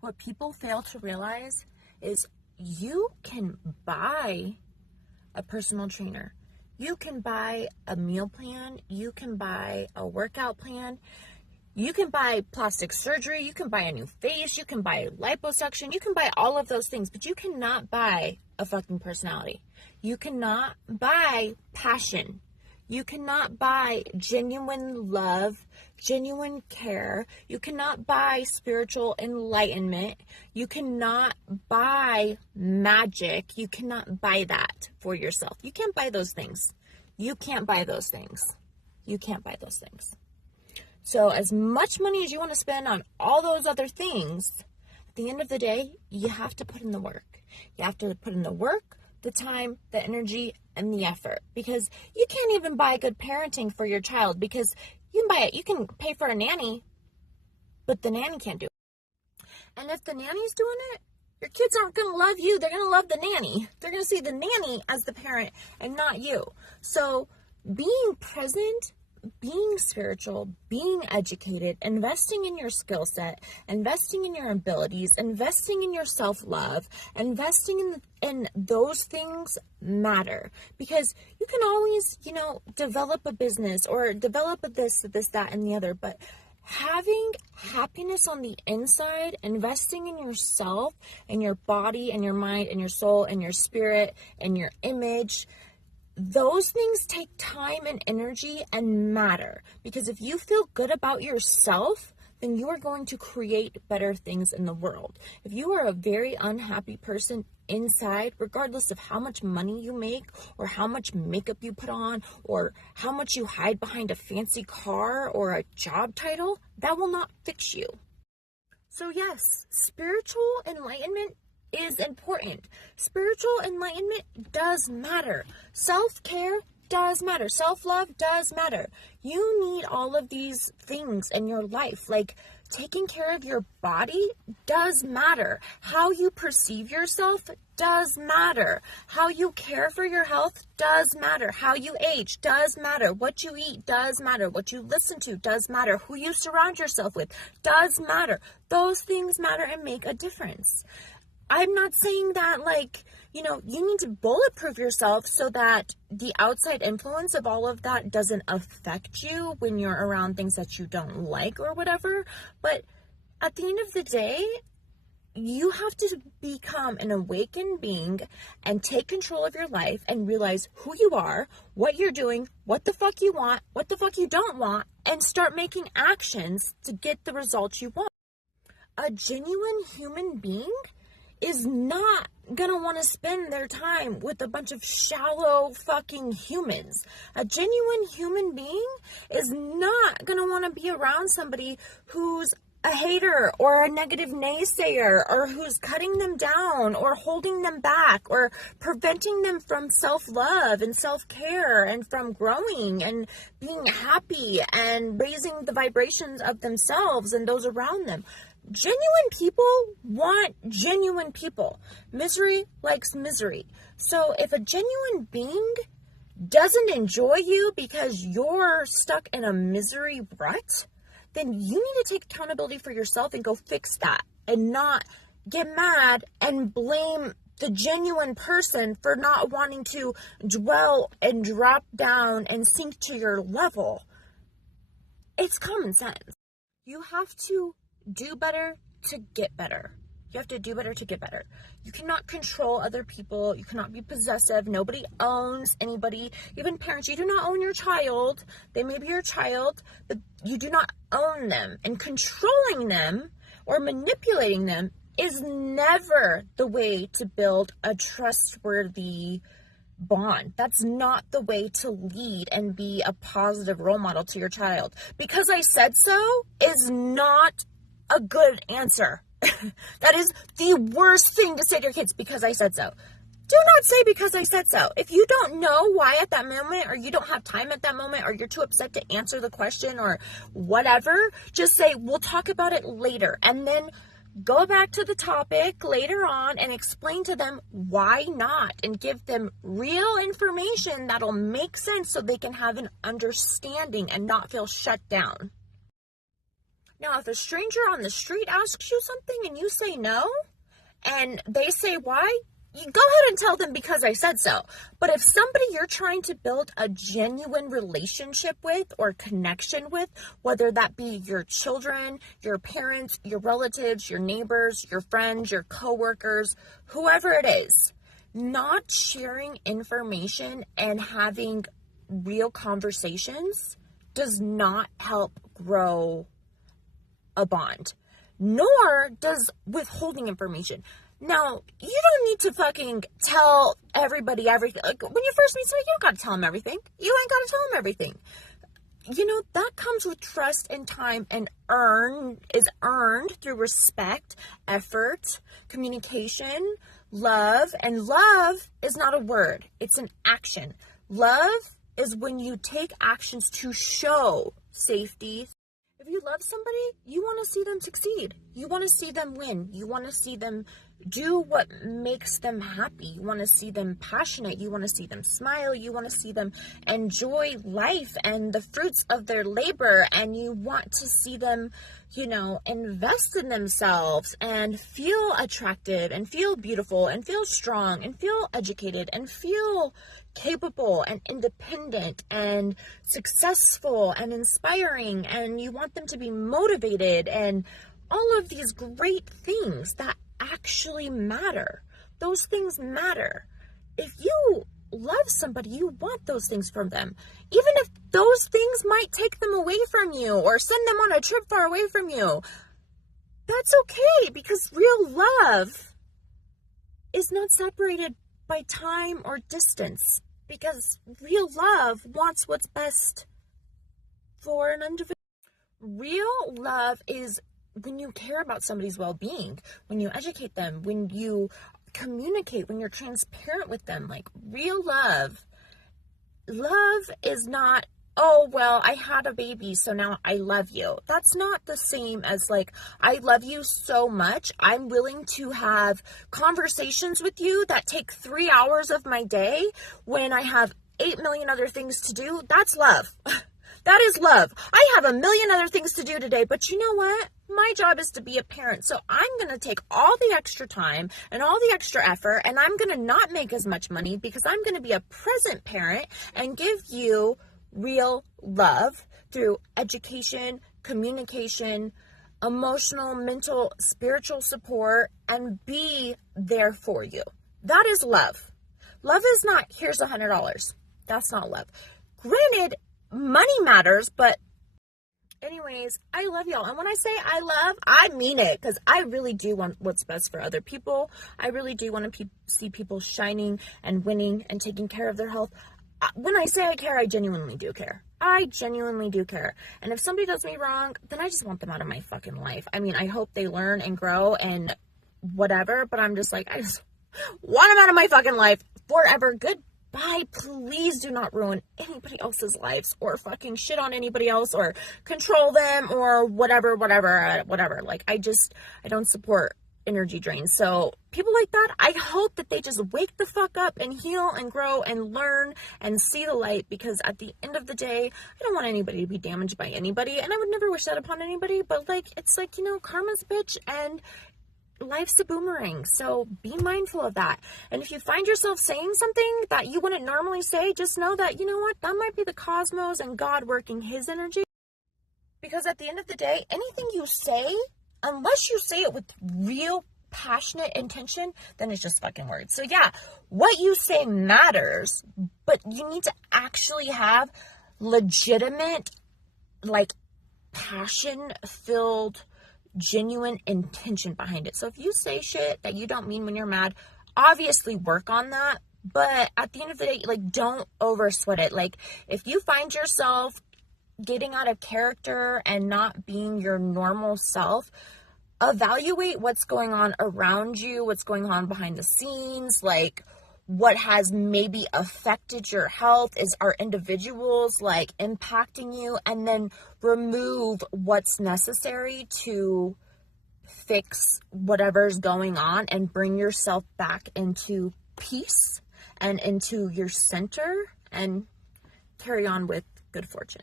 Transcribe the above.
What people fail to realize is you can buy a personal trainer. You can buy a meal plan. You can buy a workout plan. You can buy plastic surgery. You can buy a new face. You can buy liposuction. You can buy all of those things, but you cannot buy a fucking personality. You cannot buy passion. You cannot buy genuine love, genuine care. You cannot buy spiritual enlightenment. You cannot buy magic. You cannot buy that for yourself. You can't buy those things. You can't buy those things. You can't buy those things. So as much money as you want to spend on all those other things, at the end of the day, you have to put in the work. You have to put in the work, the time, the energy, and the effort, because you can't even buy good parenting for your child, because you can buy it. You can pay for a nanny, but the nanny can't do it. And if the nanny's doing it, your kids aren't going to love you. They're going to love the nanny. They're going to see the nanny as the parent and not you. So being present, being spiritual, being educated, investing in your skill set, investing in your abilities, investing in your self-love, investing in those things matter, because you can always, develop a business or develop this, that, and the other, but having happiness on the inside, investing in yourself and your body and your mind and your soul and your spirit and your image, those things take time and energy and matter, because if you feel good about yourself, then you are going to create better things in the world. If you are a very unhappy person inside, regardless of how much money you make or how much makeup you put on or how much you hide behind a fancy car or a job title, that will not fix you. So yes, spiritual enlightenment is important. Spiritual enlightenment does matter. Self-care does matter. Self-love does matter. You need all of these things in your life. Like, taking care of your body does matter. How you perceive yourself does matter. How you care for your health does matter. How you age does matter. What you eat does matter. What you listen to does matter. Who you surround yourself with does matter. Those things matter and make a difference. I'm not saying that, you need to bulletproof yourself so that the outside influence of all of that doesn't affect you when you're around things that you don't like or whatever. But at the end of the day, you have to become an awakened being and take control of your life and realize who you are, what you're doing, what the fuck you want, what the fuck you don't want, and start making actions to get the results you want. A genuine human being is not gonna want to spend their time with a bunch of shallow fucking humans. A genuine human being is not gonna want to be around somebody who's a hater or a negative naysayer, or who's cutting them down or holding them back or preventing them from self-love and self-care and from growing and being happy and raising the vibrations of themselves and those around them. Genuine people want genuine people. Misery likes misery. So if a genuine being doesn't enjoy you because you're stuck in a misery rut, then you need to take accountability for yourself and go fix that, and not get mad and blame the genuine person for not wanting to dwell and drop down and sink to your level. It's common sense. You have to do better to get better. You have to do better to get better. You cannot control other people. You cannot be possessive. Nobody owns anybody. Even parents, you do not own your child. They may be your child, but you do not own them. And controlling them or manipulating them is never the way to build a trustworthy bond. That's not the way to lead and be a positive role model to your child. Because I said so is not a good answer. That is the worst thing to say to your kids, because I said so. Do not say because I said so. If you don't know why at that moment, or you don't have time at that moment, or you're too upset to answer the question or whatever, just say, we'll talk about it later. And then go back to the topic later on and explain to them why not, and give them real information that'll make sense so they can have an understanding and not feel shut down. Now, if a stranger on the street asks you something and you say no, and they say why, you go ahead and tell them because I said so. But if somebody you're trying to build a genuine relationship with or connection with, whether that be your children, your parents, your relatives, your neighbors, your friends, your coworkers, whoever it is, not sharing information and having real conversations does not help grow a bond, nor does withholding information. Now, you don't need to fucking tell everybody everything. Like, when you first meet somebody, you don't gotta tell them everything. You ain't gotta tell them everything. You know, that comes with trust and time, and is earned through respect, effort, communication, love. And love is not a word, it's an action. Love is when you take actions to show safety. If you love somebody, you want to see them succeed. You want to see them win. You want to see them do what makes them happy. You want to see them passionate. You want to see them smile. You want to see them enjoy life and the fruits of their labor. And you want to see them, you know, invest in themselves and feel attractive and feel beautiful and feel strong and feel educated and feel capable and independent and successful and inspiring. And you want them to be motivated and all of these great things that actually matter. Those things matter. If you love somebody, you want those things from them. Even if those things might take them away from you or send them on a trip far away from you, that's okay, because real love is not separated by time or distance, because real love wants what's best for an individual. Real love is when you care about somebody's well-being, when you educate them, when you communicate, when you're transparent with them. Like, real love is not, oh, well, I had a baby, so now I love you. That's not the same as like, I love you so much, I'm willing to have conversations with you that take 3 hours of my day when I have 8 million other things to do. That's love. That is love. I have a million other things to do today, but you know what? My job is to be a parent. So I'm going to take all the extra time and all the extra effort, and I'm going to not make as much money because I'm going to be a present parent and give you real love through education, communication, emotional, mental, spiritual support, and be there for you. That is love. Love is not, here's $100. That's not love. Granted, money matters, but anyways, I love y'all. And when I say I love, I mean it, because I really do want what's best for other people. I really do want to see people shining and winning and taking care of their health. When I say I care, I genuinely do care. I genuinely do care. And if somebody does me wrong, then I just want them out of my fucking life. I mean, I hope they learn and grow and whatever, but I'm just like, I just want them out of my fucking life forever. Goodbye. Please do not ruin anybody else's lives or fucking shit on anybody else or control them or whatever. Like, I don't support energy drains. So people like that, I hope that they just wake the fuck up and heal and grow and learn and see the light, because at the end of the day, I don't want anybody to be damaged by anybody, and I would never wish that upon anybody. But like, it's like, you know, karma's a bitch and life's a boomerang, so be mindful of that. And if you find yourself saying something that you wouldn't normally say, just know that, you know what, that might be the cosmos and God working his energy. Because at the end of the day, anything you say, unless you say it with real passionate intention, then it's just fucking words. So yeah, what you say matters, but you need to actually have legitimate, like, passion-filled, genuine intention behind it. So if you say shit that you don't mean when you're mad, obviously work on that. But at the end of the day, like, don't over sweat it. Like, if you find yourself getting out of character and not being your normal self, evaluate what's going on around you, what's going on behind the scenes, like what has maybe affected your health. Are individuals like impacting you? And then remove what's necessary to fix whatever's going on and bring yourself back into peace and into your center and carry on with good fortune.